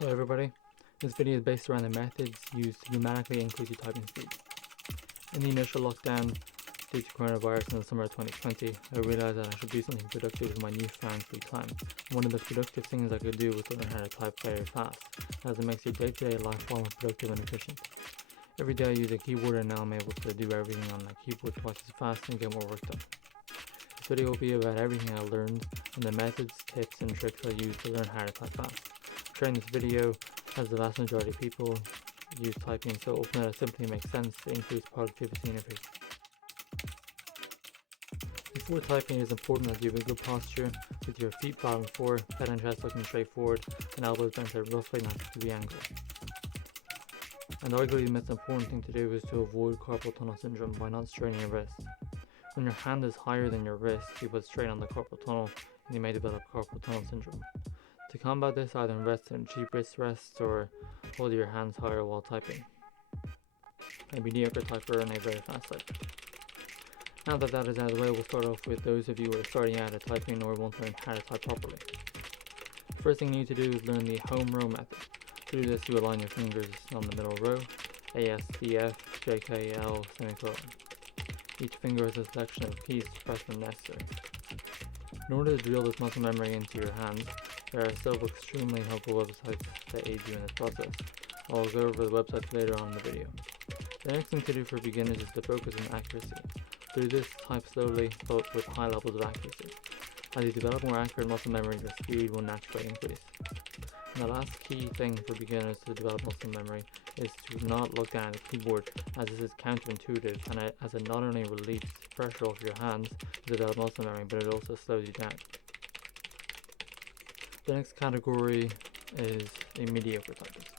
Hello everybody, this video is based around the methods used to dramatically increase your typing speed. In the initial lockdown due to coronavirus in the summer of 2020, I realized that I should do something productive with my newfound free time. One of the productive things I could do was learn how to type very fast, as it makes your day-to-day life far more productive and efficient. Every day I use a keyboard and now I'm able to do everything on my keyboard twice as fast and get more work done. This video will be about everything I learned and the methods, tips and tricks I use to learn how to type fast. Sharing this video as the vast majority of people use typing so often that it simply makes sense to increase productivity and efficiency. Before typing, it is important that you have a good posture with your feet flat on the floor, head and chest looking straight forward, and elbows bent at roughly 90 degree angle. And arguably the most important thing to do is to avoid carpal tunnel syndrome by not straining your wrist. When your hand is higher than your wrist, you put strain on the carpal tunnel and you may develop carpal tunnel syndrome. To combat this, either invest in cheap wrist rests or hold your hands higher while typing. A mediocre typer and a very fast typer. Now that that is out of the way, we'll start off with those of you who are starting out at typing or want to learn how to type properly. The first thing you need to do is learn the home row method. To do this, you align your fingers on the middle row, A, S, D, F, J, K, L, semicolon. Each finger is a selection of keys to press when necessary. In order to drill this muscle memory into your hands, there are several extremely helpful websites that aid you in this process. I'll go over the websites later on in the video. The next thing to do for beginners is to focus on accuracy. Do this, type slowly, but with high levels of accuracy. As you develop more accurate muscle memory, your speed will naturally increase. And the last key thing for beginners to develop muscle memory is to not look down at the keyboard, as this is counterintuitive and as it not only relieves pressure off your hands to develop muscle memory, but it also slows you down. The next category is a mediocre typist.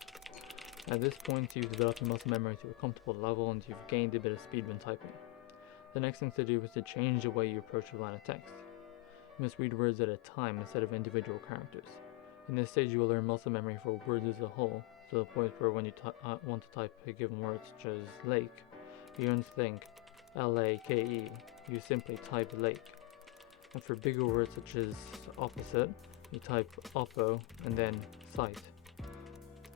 At this point, you've developed your muscle memory to a comfortable level and you've gained a bit of speed when typing. The next thing to do is to change the way you approach a line of text. You must read words at a time instead of individual characters. In this stage, you will learn muscle memory for words as a whole, to the point where when you want to type a given word such as lake, you don't think L-A-K-E, you simply type lake. And for bigger words such as opposite, you type oppo and then sight.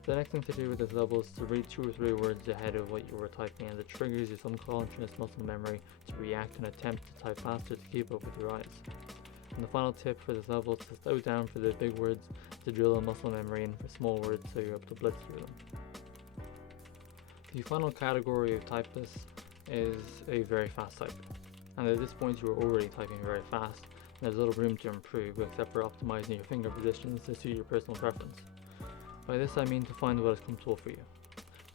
The next thing to do with this level is to read 2 or 3 words ahead of what you were typing, as it triggers your subconscious muscle memory to react and attempt to type faster to keep up with your eyes. And the final tip for this level is to slow down for the big words to drill a muscle memory in for small words so you're able to blitz through them. The final category of typists is a very fast typer. And at this point you are already typing very fast, and there's little room to improve except for optimizing your finger positions to suit your personal preference. By this I mean to find what is comfortable for you.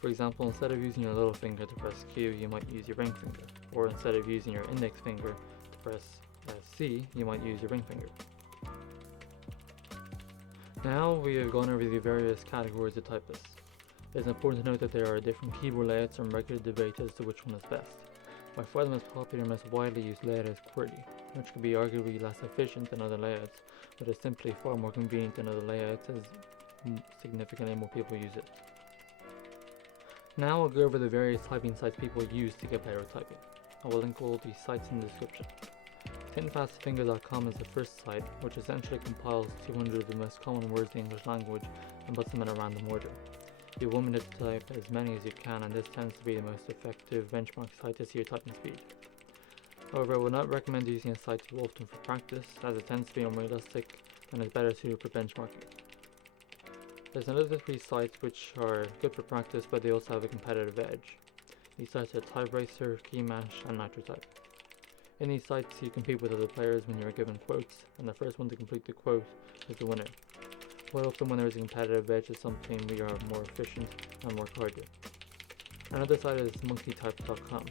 For example, instead of using your little finger to press Q, you might use your ring finger. Or instead of using your index finger to press C, you might use your ring finger. Now we have gone over the various categories of typists. It is important to note that there are different keyboard layouts and regular debate as to which one is best. By far the most popular and most widely used layout is QWERTY, which can be arguably less efficient than other layouts, but is simply far more convenient than other layouts as significantly more people use it. Now I'll go over the various typing sites people use to get better at typing. I will link all these sites in the description. 10fastfinger.com is the first site, which essentially compiles 200 of the most common words in the English language and puts them in a random order. You have 1 minute to type as many as you can, and this tends to be the most effective benchmark site to see your typing speed. However, I would not recommend using a site too often for practice, as it tends to be unrealistic and is better suited for benchmarking. There's another 3 sites which are good for practice, but they also have a competitive edge. These sites are TypeRacer, KeyMash, and NitroType. In these sites, you compete with other players when you are given quotes, and the first one to complete the quote is the winner. Quite often when there is a competitive edge, it's something we are more efficient and work harder. Another site is monkeytype.com,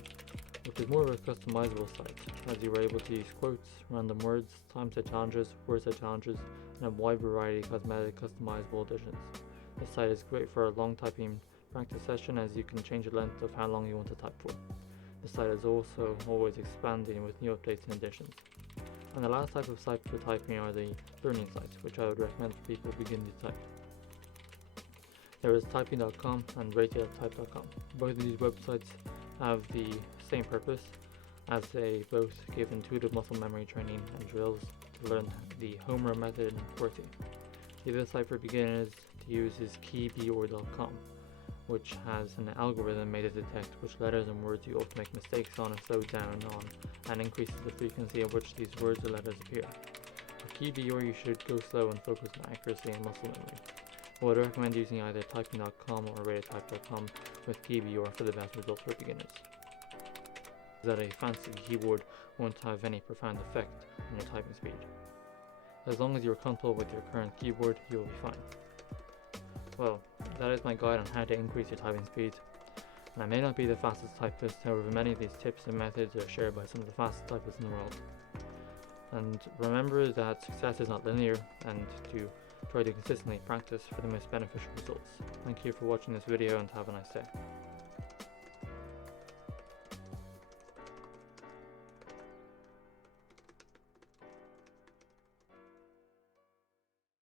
which is more of a customizable site, as you are able to use quotes, random words, time set challenges, word set challenges, and a wide variety of cosmetic customizable additions. This site is great for a long typing practice session, as you can change the length of how long you want to type for. The site is also always expanding with new updates and additions. And the last type of site for typing are the learning sites, which I would recommend for people beginning to type. There is typing.com and ratetype.com. Both of these websites have the same purpose, as they both give intuitive muscle memory training and drills to learn the home row method and QWERTY. The other site for beginners to use is keybor.com, which has an algorithm made to detect which letters and words you often make mistakes on and slow down on, and increases the frequency at which these words or letters appear. For keybor, you should go slow and focus on accuracy and muscle memory. I would recommend using either typing.com or radiotype.com with keybor for the best results for beginners, that a fancy keyboard won't have any profound effect on your typing speed. As long as you're comfortable with your current keyboard, you'll be fine. Well, that is my guide on how to increase your typing speed. And I may not be the fastest typist, however many of these tips and methods are shared by some of the fastest typists in the world. And remember that success is not linear, and to try to consistently practice for the most beneficial results. Thank you for watching this video and have a nice day.